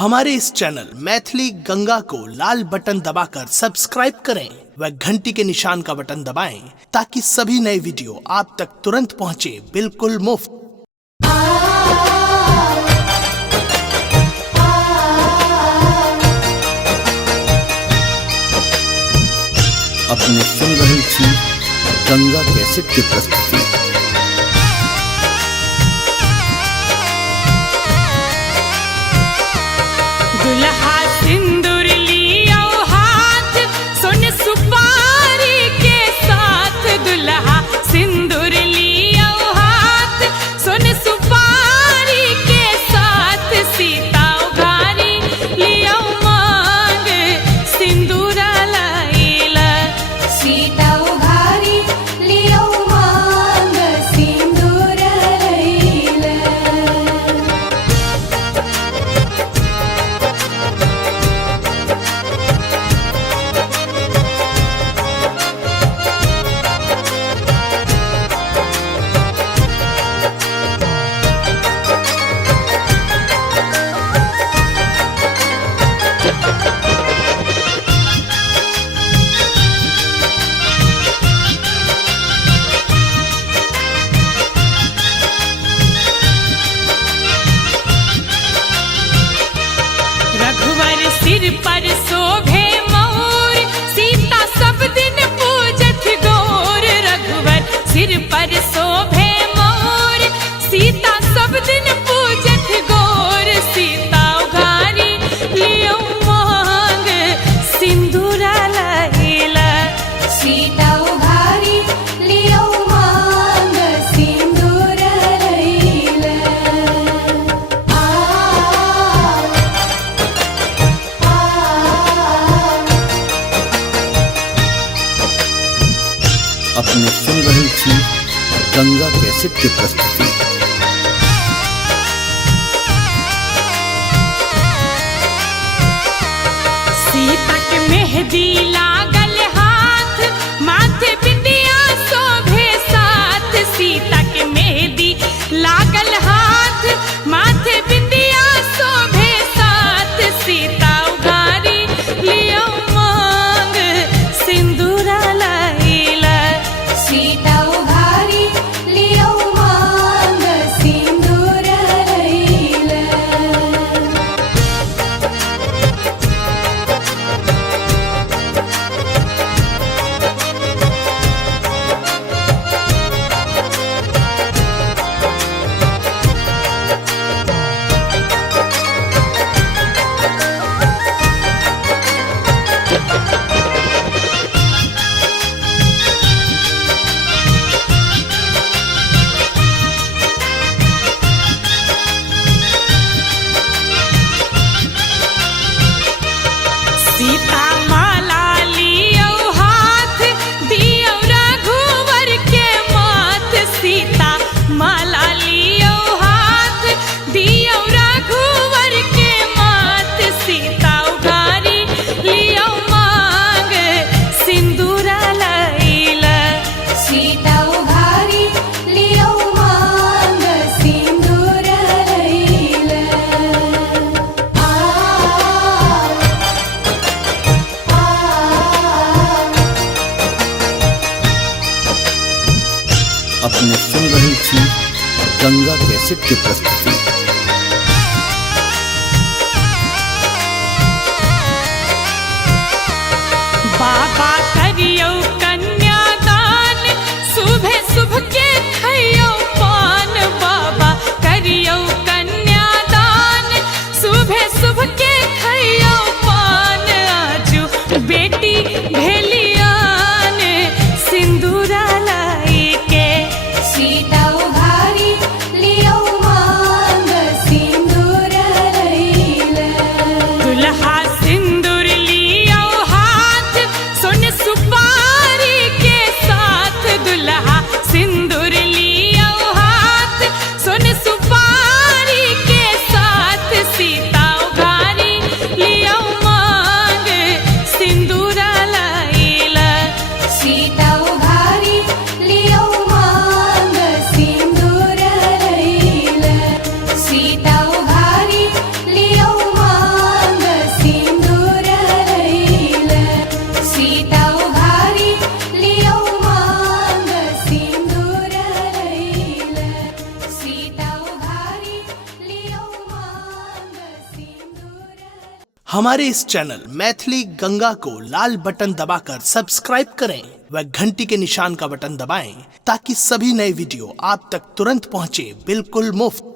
हमारे इस चैनल मैथिली गंगा को लाल बटन दबाकर सब्सक्राइब करें व घंटी के निशान का बटन दबाएं ताकि सभी नए वीडियो आप तक तुरंत पहुंचे बिल्कुल मुफ्त। अपने सुन रही थी गंगा कैसेट की प्रस्तुति। दुल्हा सिंदूर लियो हाथ सुन सुपारी के साथ, दुल्हा सिंदूर लियो हाथ सुन सुपारी के साथ, सीता उघारी लियो मांग सिंदूर लाइला, सीता उघारी लियो मांग सिंदूर लैला। रघुवर सिर पर शोभे मोर, सीता सब दिन पूजत गौर, रघुवर सिर पर शोभे मोर, सीता सब दिन पूजत गौर, सीता उघारी लियो मांग सिंदूर लैला, सीता उघारी लियो मांग सिंदूर लैला। अपने सुन रही थी गंगा कैसेट की प्रस्तुति। सीता के मेहंदी लागल हाथ, माथे बिंदिया शोभे साथ, सीता के मेहंदी लागल हाथ, माथे बिंदिया शोभे साथ, सीता उघारी लियो मांग सिंदूर लैला, सीता उघारी लियो मांग सिंदूर लैला। सीता माला लियो हाथ, दियो रघुवर के माथ, सीता माला लियो हाथ, दियो रघुवर के माथ, सीता उघारी लियो मांग सिंदूर लैला, सीता उघारी लियो मांग सिंदूर लैला। अपने सुन रही थी गंगा कैसेट की प्रस्तुति। बाबा करियो कन्यादान, शुभ शुभ के खइयो पान, बाबा करियो कन्यादान, शुभ शुभ के खइयो पान, आजू बेटी भेलियान सिंदूर लाई के, सीता उघारी लियो मांग सिंदूर लैला। दुल्हा सिंदूर लियो हाथ सुन सुपारी के साथ, दुल्हा सिंदूर लियो हाथ सुन सुपारी के साथ, सीता उघारी हमारे इस चैनल मैथिली गंगा को लाल बटन दबाकर सब्सक्राइब करें व घंटी के निशान का बटन दबाएं ताकि सभी नए वीडियो आप तक तुरंत पहुंचे बिल्कुल मुफ्त।